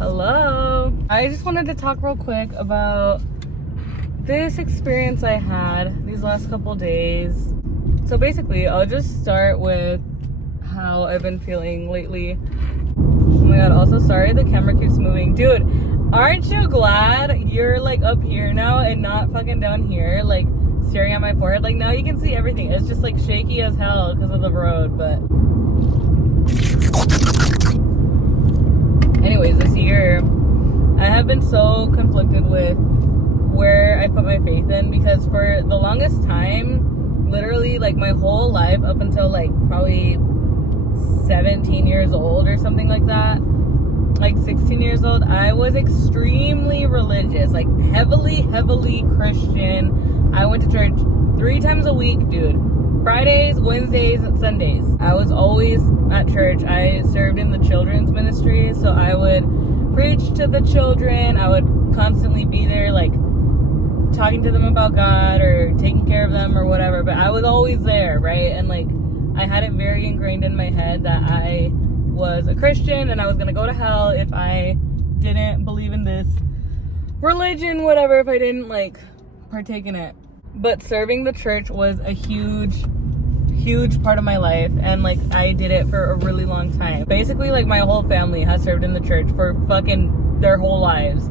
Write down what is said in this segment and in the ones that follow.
Hello. I just wanted to talk real quick about this experience I had these last couple days. So basically, I'll just start with how I've been feeling lately. Oh my god, also sorry the camera keeps moving. Dude, aren't you glad you're like up here now and not fucking down here, like staring at my forehead? Like now you can see everything. It's just like shaky as hell because of the road, but anyways, this year I have been so conflicted with where I put my faith in, because for the longest time, literally like my whole life up until like probably 17 years old or something like that, like 16 years old, I was extremely religious, like heavily Christian. I went to church 3 times a week, dude. Fridays, Wednesdays, and Sundays. I was always at church. I served in the children's ministry, so I would preach to the children. I would constantly be there, like talking to them about God or taking care of them or whatever, but I was always there, right? And like I had it very ingrained in my head that I was a Christian and I was gonna go to hell if I didn't believe in this religion, whatever, if I didn't like partake in it. But serving the church was a huge part of my life, and like I did it for a really long time. Basically, like my whole family has served in the church for fucking their whole lives.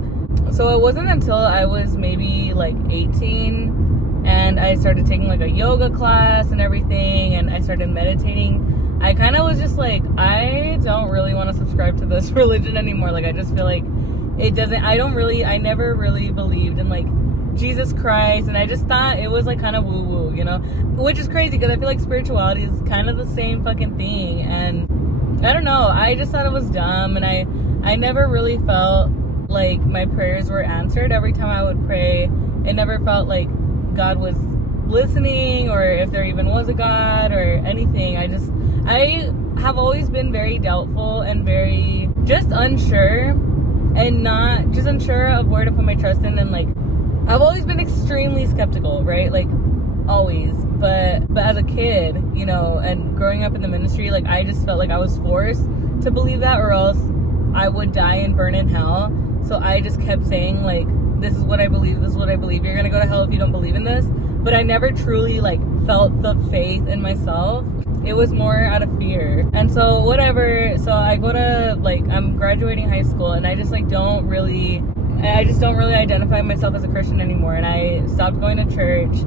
So it wasn't until I was maybe like 18 and I started taking like a yoga class and everything, and I started meditating, I kind of was just like, I don't really want to subscribe to this religion anymore. Like I just feel like it doesn't, I never really believed in like Jesus Christ, and I just thought it was like kind of woo-woo, you know, which is crazy because I feel like spirituality is kind of the same fucking thing, and I don't know, I just thought it was dumb, and I never really felt like my prayers were answered. Every time I would pray, it never felt like God was listening, or if there even was a God or anything. I have always been very doubtful and very just unsure, and not just unsure of where to put my trust in, and like I've always been extremely skeptical, right? Like always. But as a kid, you know, and growing up in the ministry, like I just felt like I was forced to believe that, or else I would die and burn in hell. So I just kept saying like, this is what I believe, this is what I believe. You're gonna go to hell if you don't believe in this. But I never truly like felt the faith in myself. It was more out of fear. And so whatever, so I go to like, I'm graduating high school, and I just don't really identify myself as a Christian anymore, and I stopped going to church,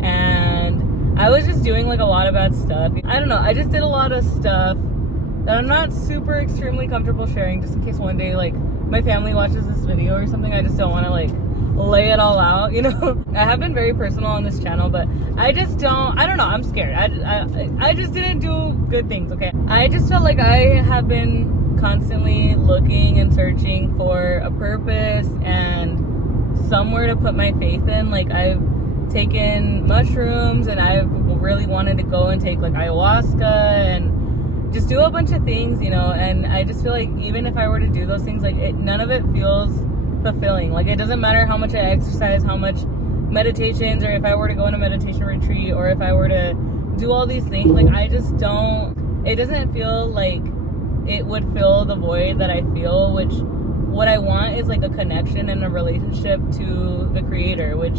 and I was just doing like a lot of bad stuff. I don't know, I just did a lot of stuff that I'm not super extremely comfortable sharing, just in case one day like my family watches this video or something. I just don't want to like lay it all out, you know. I have been very personal on this channel, but I don't know, I'm scared. I just didn't do good things, okay? I just felt like I have been constantly looking and searching for a purpose and somewhere to put my faith in. Like I've taken mushrooms, and I've really wanted to go and take like ayahuasca and just do a bunch of things, you know, and I just feel like even if I were to do those things, like none of it feels fulfilling. Like it doesn't matter how much I exercise, how much meditations, or if I were to go on a meditation retreat, or if I were to do all these things, like it doesn't feel like it would fill the void that I feel, which what I want is like a connection and a relationship to the creator, which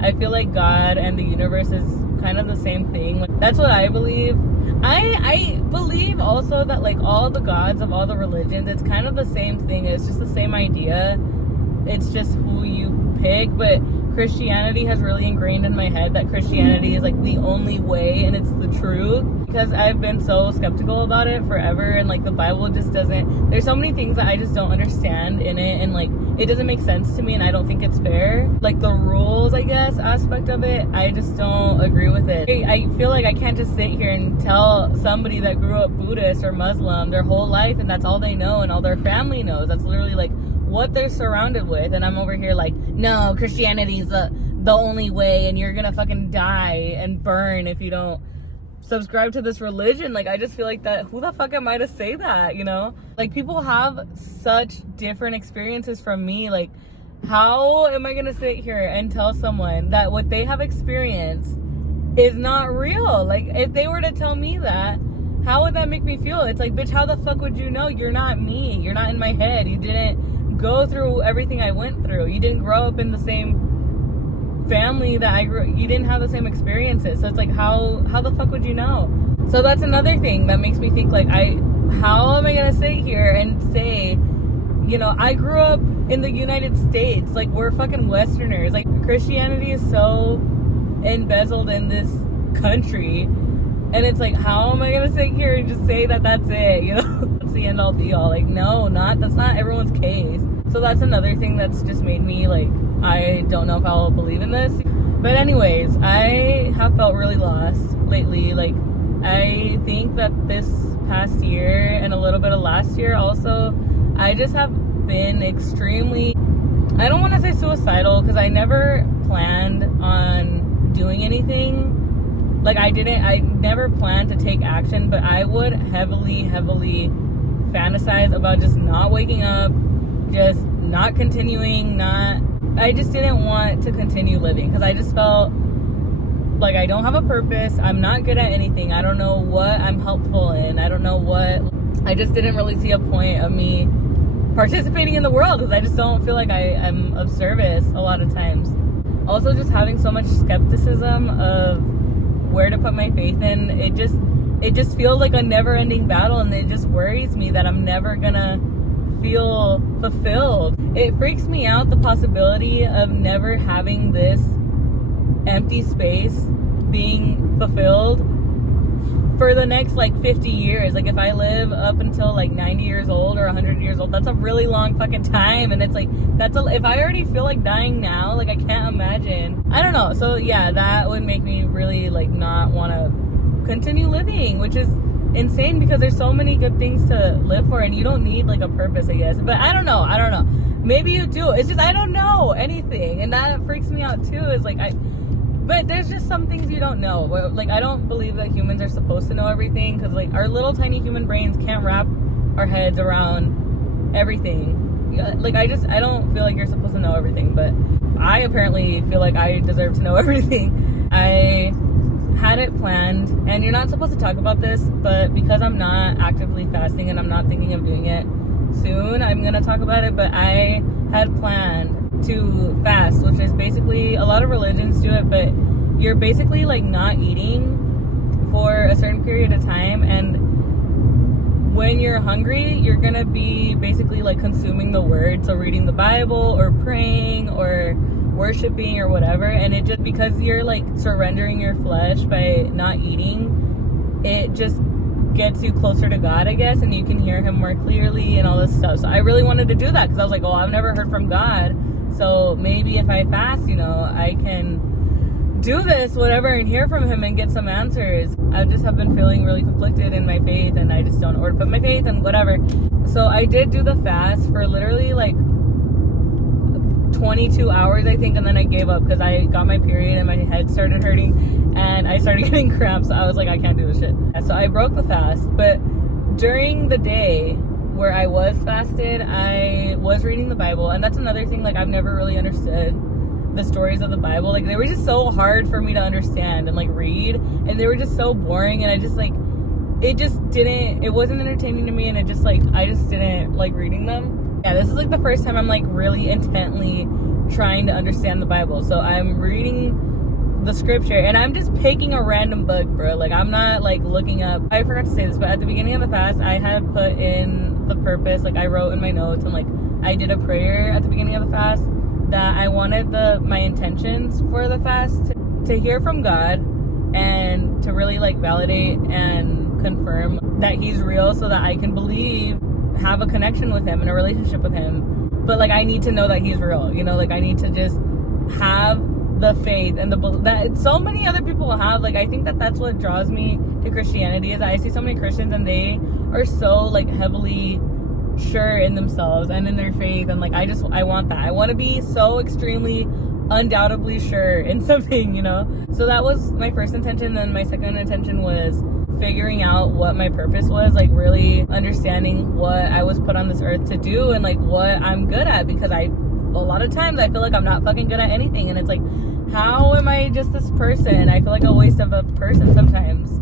I feel like God and the universe is kind of the same thing. That's what I believe. I believe also that like all the gods of all the religions, it's kind of the same thing. It's just the same idea. It's just who you pick. But Christianity has really ingrained in my head that Christianity is like the only way, and it's the truth, because I've been so skeptical about it forever, and like the Bible just doesn't, there's so many things that I just don't understand in it, and like it doesn't make sense to me, and I don't think it's fair. Like the rules, I guess, aspect of it, I just don't agree with it. I feel like I can't just sit here and tell somebody that grew up Buddhist or Muslim their whole life, and that's all they know and all their family knows. That's literally like what they're surrounded with, and I'm over here like, no, Christianity's the only way, and you're gonna fucking die and burn if you don't subscribe to this religion. Like I just feel like that, who the fuck am I to say that, you know? Like people have such different experiences from me. Like how am I gonna sit here and tell someone that what they have experienced is not real? Like if they were to tell me that, how would that make me feel? It's like, bitch, how the fuck would you know? You're not me. You're not in my head. You didn't go through everything I went through. You didn't grow up in the same family that I grew. You didn't have the same experiences. So it's like, how the fuck would you know? So that's another thing that makes me think, like, how am I gonna sit here and say, you know, I grew up in the United States. Like, we're fucking Westerners. Like, Christianity is so embezzled in this country. And it's like, how am I gonna sit here and just say that that's it, you know? That's the end all be all. Like, no, that's not everyone's case. So that's another thing that's just made me, like, I don't know if I'll believe in this. But anyways, I have felt really lost lately. Like, I think that this past year and a little bit of last year also, I just have been extremely, I don't want to say suicidal, because I never planned on doing anything. Like, I never planned to take action, but I would heavily fantasize about just not waking up, just not continuing, I just didn't want to continue living, because I just felt like I don't have a purpose. I'm not good at anything. I don't know what I'm helpful in. I don't know what, I just didn't really see a point of me participating in the world, because I just don't feel like I am of service a lot of times. Also, just having so much skepticism of where to put my faith in, it just feels like a never-ending battle, and it just worries me that I'm never gonna feel fulfilled. It freaks me out, the possibility of never having this empty space being fulfilled for the next like 50 years. Like, if I live up until like 90 years old or 100 years old, that's a really long fucking time. And it's like, if I already feel like dying now, like, I can't imagine. I don't know. So yeah, that would make me really like not want to continue living, which is insane, because there's so many good things to live for, and you don't need like a purpose, I guess. But I don't know. Maybe you do. It's just, I don't know anything, and that freaks me out too. Is like, but there's just some things you don't know. Like, I don't believe that humans are supposed to know everything, because like our little tiny human brains can't wrap our heads around everything. Like, I don't feel like you're supposed to know everything, but I apparently feel like I deserve to know everything. I had it planned, and you're not supposed to talk about this, but because I'm not actively fasting and I'm not thinking of doing it soon, I'm gonna talk about it. But I had planned to fast, which is basically, a lot of religions do it, but you're basically like not eating for a certain period of time, and when you're hungry, you're gonna be basically like consuming the word, so reading the Bible or praying or worshiping or whatever. And it just, because you're like surrendering your flesh by not eating, it just gets you closer to God, I guess, and you can hear him more clearly and all this stuff. So I really wanted to do that, because I was like, oh, I've never heard from God, so maybe if I fast, you know, I can do this, whatever, and hear from him and get some answers. I just have been feeling really conflicted in my faith, and I just don't know where to put my faith and whatever. So I did do the fast for literally like 22 hours, I think, and then I gave up because I got my period and my head started hurting and I started getting cramps. So I was like, I can't do this shit. So I broke the fast. But during the day where I was fasted, I was reading the Bible. And that's another thing, like, I've never really understood the stories of the Bible. Like, they were just so hard for me to understand and like read, and they were just so boring, and I just like, it wasn't entertaining to me, and it just like, I just didn't like reading them. Yeah, this is like the first time I'm like really intently trying to understand the Bible. So I'm reading the scripture, and I'm just picking a random book, bro. Like, I'm not like looking up. I forgot to say this, but at the beginning of the fast, I had put in the purpose, like I wrote in my notes, and like I did a prayer at the beginning of the fast that I wanted my intentions for the fast to hear from God, and to really like validate and confirm that he's real, so that I can have a connection with him and a relationship with him. But like, I need to know that he's real, you know, like I need to just have the faith and that so many other people have. Like, I think that that's what draws me to Christianity, is that I see so many Christians and they are so like heavily sure in themselves and in their faith, and like I want that. I want to be so extremely undoubtedly sure in something, you know. So that was my first intention. Then my second intention was figuring out what my purpose was, like really understanding what I was put on this earth to do, and like what I'm good at, because a lot of times I feel like I'm not fucking good at anything, and it's like, how am I just this person? I feel like a waste of a person sometimes.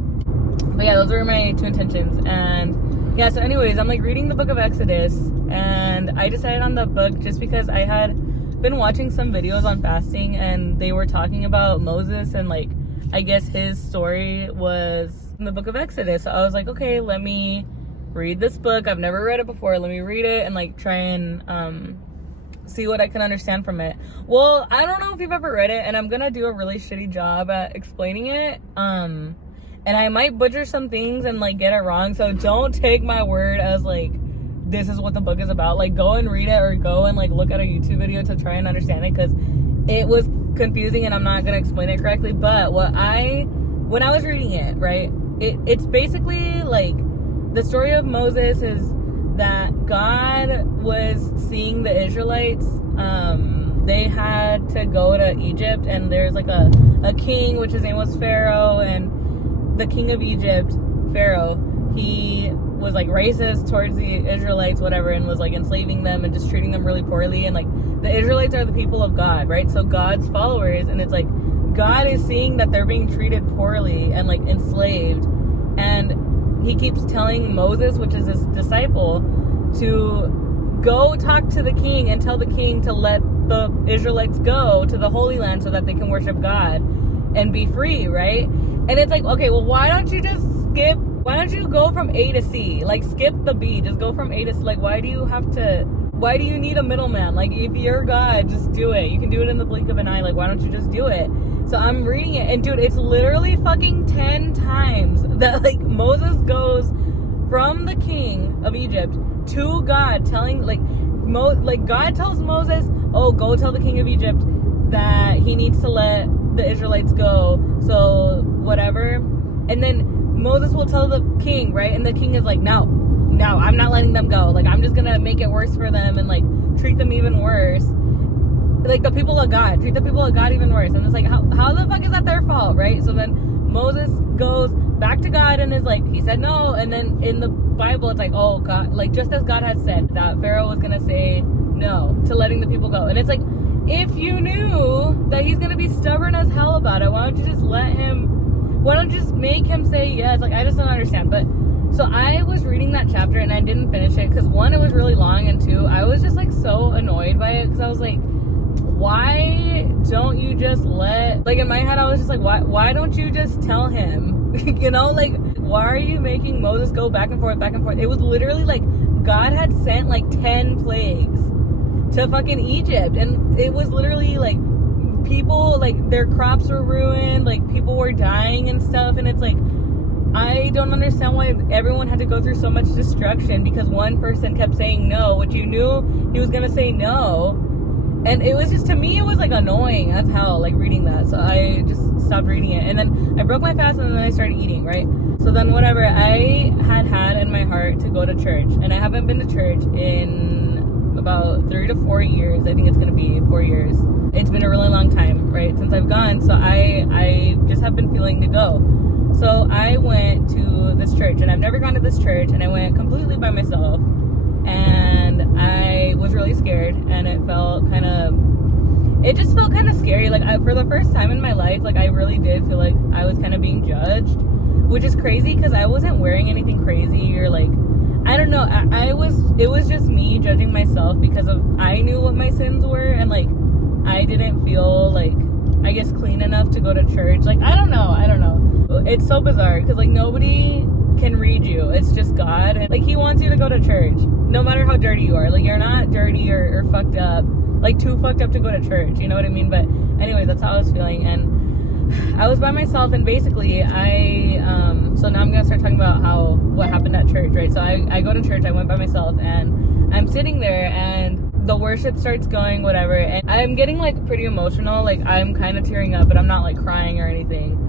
But yeah, those were my two intentions. And yeah, so anyways, I'm like reading the book of Exodus, and I decided on the book just because I had been watching some videos on fasting, and they were talking about Moses, and like I guess his story was in the book of Exodus. So I was like, okay, let me read this book. I've never read it before. Let me read it and like try and see what I can understand from it. Well, I don't know if you've ever read it, and I'm gonna do a really shitty job at explaining it. And I might butcher some things and like get it wrong. So don't take my word as like this is what the book is about. Like go and read it, or go and like look at a YouTube video to try and understand it, because it was confusing and I'm not gonna explain it correctly. But when I was reading it, right, it's basically like the story of Moses is that God was seeing the Israelites. They had to go to Egypt, and there's like a king, which his name was Pharaoh, and the king of Egypt, Pharaoh, he was like racist towards the Israelites, whatever, and was like enslaving them and just treating them really poorly. And like the Israelites are the people of God, right? So God's followers, and it's like God is seeing that they're being treated poorly and like enslaved, and he keeps telling Moses, which is his disciple, to go talk to the king and tell the king to let the Israelites go to the Holy Land so that they can worship God and be free, right? And it's like, okay, well, why don't you just skip? Why don't you go from A to C? Like, skip the B. Just go from A to C. Like, why do you need a middleman? Like, if you're God, just do it. You can do it in the blink of an eye. Like, why don't you just do it? So I'm reading it, and dude, it's literally fucking 10 times that, like, Moses goes from the king of Egypt to God, telling, like, God tells Moses, oh, go tell the king of Egypt that he needs to let the Israelites go, so whatever. And then Moses will tell the king, right? And the king is like, no, I'm not letting them go. Like, I'm just gonna make it worse for them and like treat them even worse. Like the people of God, treat the people of God even worse. And it's like, how the fuck is that their fault, right? So then Moses goes back to God and is like, he said no. And then in the Bible, it's like, oh, God, like just as God had said that Pharaoh was gonna say no to letting the people go. And it's like, if you knew that he's gonna be stubborn as hell about it, why don't you just make him say yes? Like, I just don't understand. But so I was reading that chapter and I didn't finish it because one, it was really long, and two, I was just like so annoyed by it because I was like, why don't you just like in my head I was just like, why don't you just tell him? You know, like, why are you making Moses go back and forth? It was literally like God had sent like 10 plagues to fucking Egypt, and it was literally like people, like their crops were ruined, like people were dying and stuff. And it's like, I don't understand why everyone had to go through so much destruction because one person kept saying no, which you knew he was gonna say no. And it was just, to me, it was like annoying as hell, like reading that. So I just stopped reading it, and then I broke my fast, and then I started eating, right? So then whatever, I had in my heart to go to church, and I haven't been to church in about 3 to 4 years. I think it's gonna be 4 years. It's been a really long time, right, since I've gone. So I just have been feeling to go. So I went to this church, and I've never gone to this church, and I went completely by myself, and I was really scared, and it just felt kind of scary. Like, for the first time in my life, like, I really did feel like I was kind of being judged, which is crazy because I wasn't wearing anything crazy or like, I don't know, it was just me judging myself because I knew what my sins were, and like, I didn't feel like, I guess, clean enough to go to church. Like, I don't know. It's so bizarre because like nobody can read you. It's just God. And like, he wants you to go to church no matter how dirty you are. Like, you're not dirty or fucked up, like too fucked up to go to church, you know what I mean? But anyways, that's how I was feeling, and I was by myself, and basically so now I'm gonna start talking about what happened at church, right? So I go to church, I went by myself, and I'm sitting there, and the worship starts going, whatever, and I'm getting like pretty emotional. Like, I'm kind of tearing up, but I'm not like crying or anything.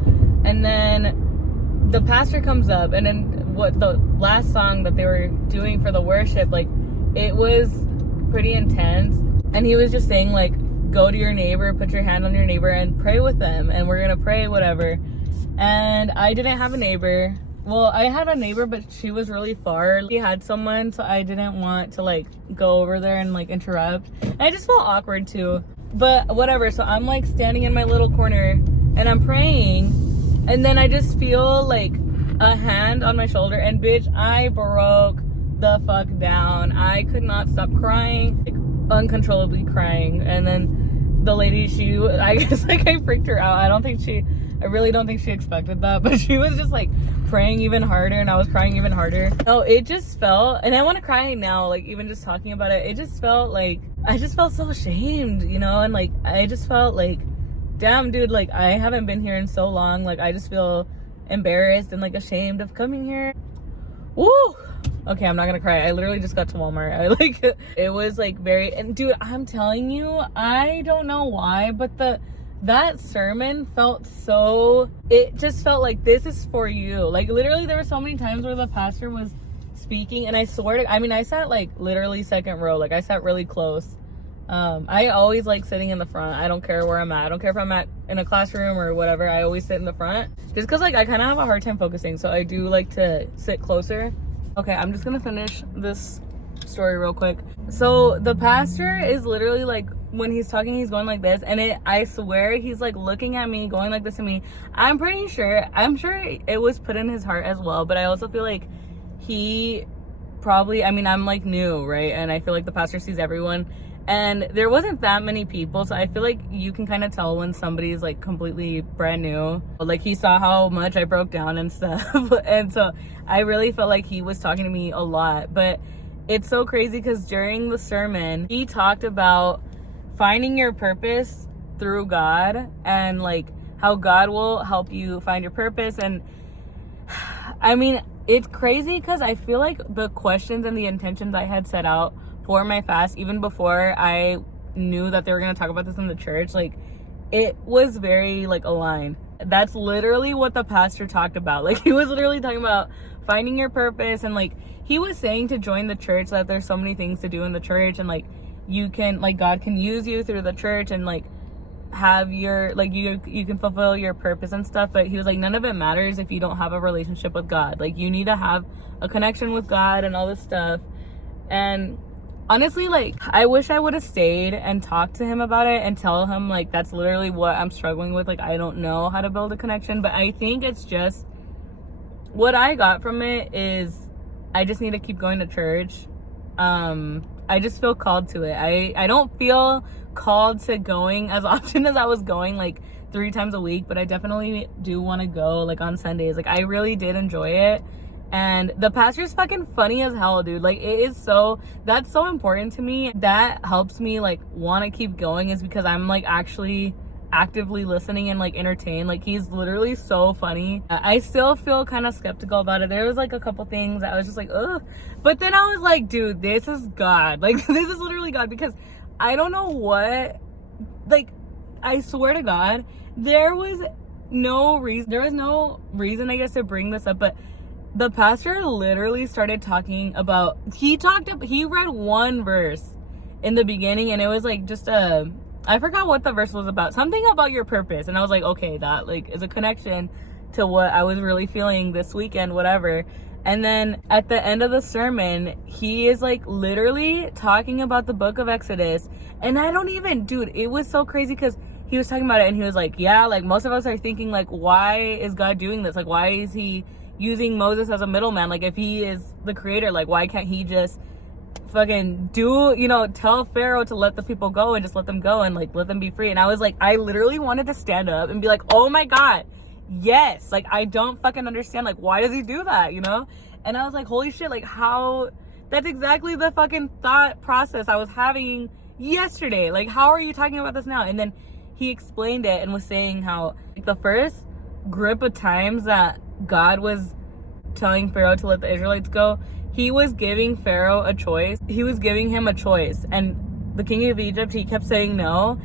And then the pastor comes up, and then what the last song that they were doing for the worship, like, it was pretty intense, and he was just saying like, go to your neighbor, put your hand on your neighbor and pray with them, and we're gonna pray, whatever. And I didn't have a neighbor. Well, I had a neighbor, but she was really far. He had someone, so I didn't want to like go over there and like interrupt. And I just felt awkward too, but whatever. So I'm like standing in my little corner and I'm praying, and then I just feel like a hand on my shoulder, and bitch, I broke the fuck down. I could not stop crying, like uncontrollably crying. And then the lady, I guess like I freaked her out. I really don't think she expected that, but she was just like praying even harder, and I was crying even harder. No, it just felt, and I want to cry now, like even just talking about it, it just felt like, I just felt so ashamed, you know, and like, I just felt like, damn dude, like I haven't been here in so long, like I just feel embarrassed and like ashamed of coming here. Woo! Okay, I'm not gonna cry. I literally just got to Walmart. It was like very, and dude, I'm telling you, I don't know why, but that sermon felt so, it just felt like this is for you. Like literally there were so many times where the pastor was speaking, and I swear to, I mean, I sat like literally second row, like I sat really close. I always like sitting in the front. I don't care where I'm at. I don't care if I'm at in a classroom or whatever. I always sit in the front just because like I kind of have a hard time focusing, so I do like to sit closer. Okay, I'm just gonna finish this story real quick. So the pastor is literally like, when he's talking, he's going like this, and I swear he's like looking at me, going like this to me. I'm sure it was put in his heart as well, but I also feel like he probably, I mean, I'm like new, right? And I feel like the pastor sees everyone, and there wasn't that many people, so I feel like you can kind of tell when somebody's like completely brand new. Like he saw how much I broke down and stuff, and so I really felt like he was talking to me a lot. But it's so crazy because during the sermon, he talked about finding your purpose through God, and like how God will help you find your purpose. And I mean, it's crazy because I feel like the questions and the intentions I had set out for my fast, even before I knew that they were going to talk about this in the church, like it was very like aligned. That's literally what the pastor talked about. Like he was literally talking about finding your purpose, and like he was saying to join the church, that there's so many things to do in the church, and like you can, like God can use you through the church, and like have your, like you can fulfill your purpose and stuff. But he was like, none of it matters if you don't have a relationship with God. Like you need to have a connection with God and all this stuff. And honestly, like I wish I would have stayed and talked to him about it and tell him like that's literally what I'm struggling with. Like I don't know how to build a connection. But I think it's just, what I got from it is I just need to keep going to church. I just feel called to it. I don't feel called to going as often as I was going, like 3 times a week, but I definitely do want to go like on Sundays. Like I really did enjoy it. And the pastor's fucking funny as hell, dude. Like it is so, that's so important to me. That helps me like want to keep going, is because I'm like actually actively listening and like entertained. Like he's literally so funny. I still feel kind of skeptical about it. There was like a couple things that I was just like, ugh. But then I was like, dude, this is God. Like this is literally God, because I don't know what, like I swear to God, there was no reason I guess to bring this up, but the pastor literally started talking about, he read one verse in the beginning, and it was like just I forgot what the verse was about, something about your purpose. And I was like, okay, that like is a connection to what I was really feeling this weekend, whatever. And then at the end of the sermon, he is like literally talking about the book of Exodus. And I don't even, dude, it was so crazy because he was talking about it, and he was like, yeah, like most of us are thinking like, why is God doing this? Like, why is he using Moses as a middleman? Like if he is the creator, like why can't he just fucking do, you know, tell Pharaoh to let the people go and just let them go and like let them be free? And I was like, I literally wanted to stand up and be like, oh my God, yes. Like I don't fucking understand, like why does he do that, you know? And I was like, holy shit, like how, that's exactly the fucking thought process I was having yesterday. Like how are you talking about this now? And then he explained it and was saying how like the first grip of times that God was telling Pharaoh to let the Israelites go, he was giving Pharaoh a choice. He was giving him a choice. And the king of Egypt, he kept saying no.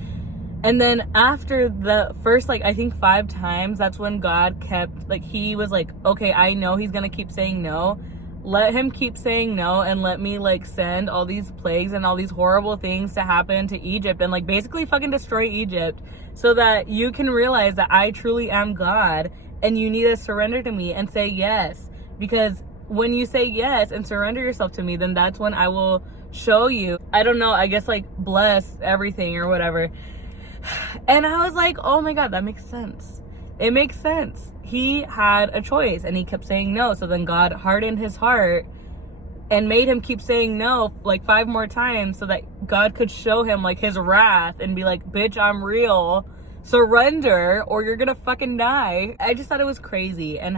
And then after the first, like, I think 5 times, that's when God kept, like, he was like, okay, I know he's going to keep saying no. Let him keep saying no, and let me, like, send all these plagues and all these horrible things to happen to Egypt and, like, basically fucking destroy Egypt, so that you can realize that I truly am God, and you need to surrender to me and say yes. Because when you say yes and surrender yourself to me, then that's when I will show you, I don't know, I guess like bless everything or whatever. And I was like, oh my God, that makes sense. It makes sense. he had a choice and he kept saying no. So then God hardened his heart and made him keep saying no like 5 more times so that God could show him like his wrath and be like, bitch, I'm real. Surrender or you're gonna fucking die. I just thought it was crazy. And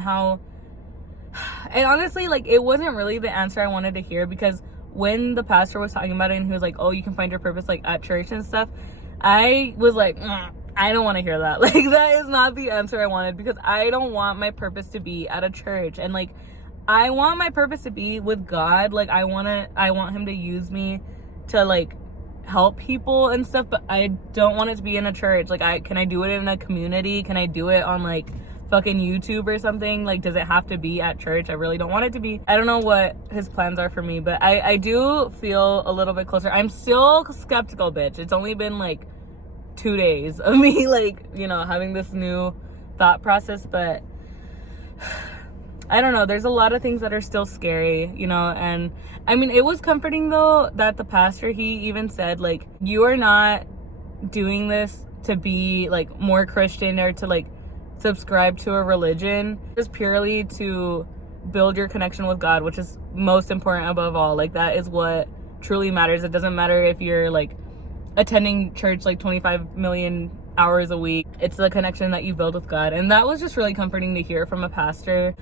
honestly, like, it wasn't really the answer I wanted to hear, because when the pastor was talking about it and he was like, oh, you can find your purpose like at church and stuff, I was like, I don't want to hear that. Like, that is not the answer I wanted, because I don't want my purpose to be at a church. And like, I want my purpose to be with God. Like, I want him to use me to like help people and stuff, but I don't want it to be in a church. Like, can I do it in a community? Can I do it on like fucking YouTube or something? Like, does it have to be at church? I really don't want it to be. I don't know what his plans are for me, but I do feel a little bit closer. I'm still skeptical, bitch. It's only been like 2 days of me like, you know, having this new thought process, but I don't know. There's a lot of things that are still scary, you know. And I mean, it was comforting though that the pastor, he even said like, you are not doing this to be like more Christian or to like subscribe to a religion. It's purely to build your connection with God, which is most important above all. Like, that is what truly matters. It doesn't matter if you're like attending church like 25 million hours a week. It's the connection that you build with God. And that was just really comforting to hear from a pastor.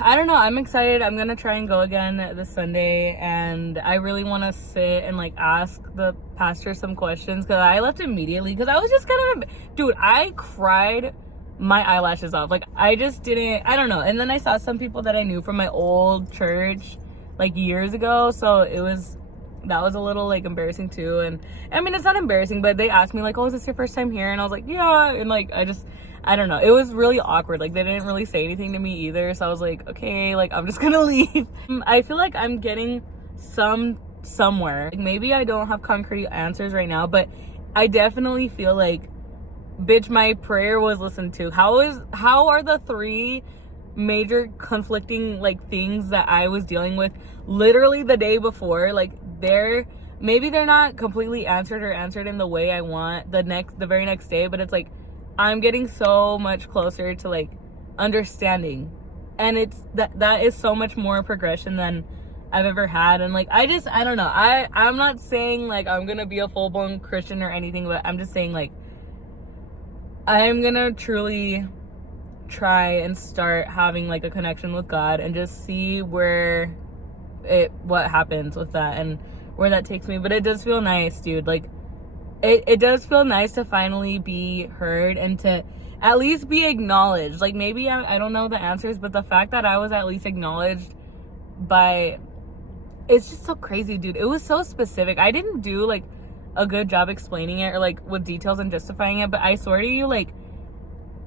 I don't know, I'm excited. I'm gonna try and go again this Sunday, and I really want to sit and like ask the pastor some questions, because I left immediately because I was just kind of, dude, I cried my eyelashes off. Like, I just didn't, I don't know. And then I saw some people that I knew from my old church like years ago, so that was a little like embarrassing too. And I mean, it's not embarrassing, but they asked me like, oh, is this your first time here? And I was like, yeah. And like, I don't know, it was really awkward. Like, they didn't really say anything to me either, so I was like, okay, like, I'm just gonna leave. I feel like I'm getting somewhere. Like, maybe I don't have concrete answers right now, but I definitely feel like, bitch, my prayer was listened to. How are the 3 major conflicting like things that I was dealing with literally the day before, like, maybe they're not completely answered in the way I want the very next day, but it's like I'm getting so much closer to like understanding, and it's that is so much more progression than I've ever had. And like, I don't know, I'm not saying like I'm gonna be a full-blown Christian or anything, but I'm just saying like I'm gonna truly try and start having like a connection with God and just see what happens with that and where that takes me. But it does feel nice, dude. Like, it does feel nice to finally be heard and to at least be acknowledged. Like, maybe I don't know the answers, but the fact that I was at least acknowledged it's just so crazy, dude. It was so specific. I didn't do like a good job explaining it or like with details and justifying it, but I swear to you, like,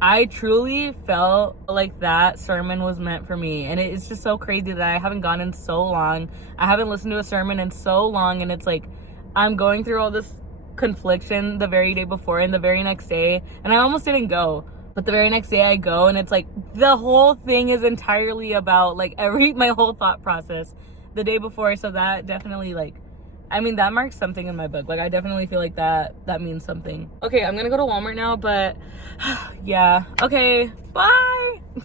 I truly felt like that sermon was meant for me. And it's just so crazy that I haven't gone in so long. I haven't listened to a sermon in so long, and it's like I'm going through all this confliction the very day before and the very next day, and I almost didn't go, but the very next day I go, and it's like the whole thing is entirely about like my whole thought process the day before. So that definitely, like, I mean, that marks something in my book. Like, I definitely feel like that means something. Okay, I'm gonna go to Walmart now, but yeah. Okay, bye.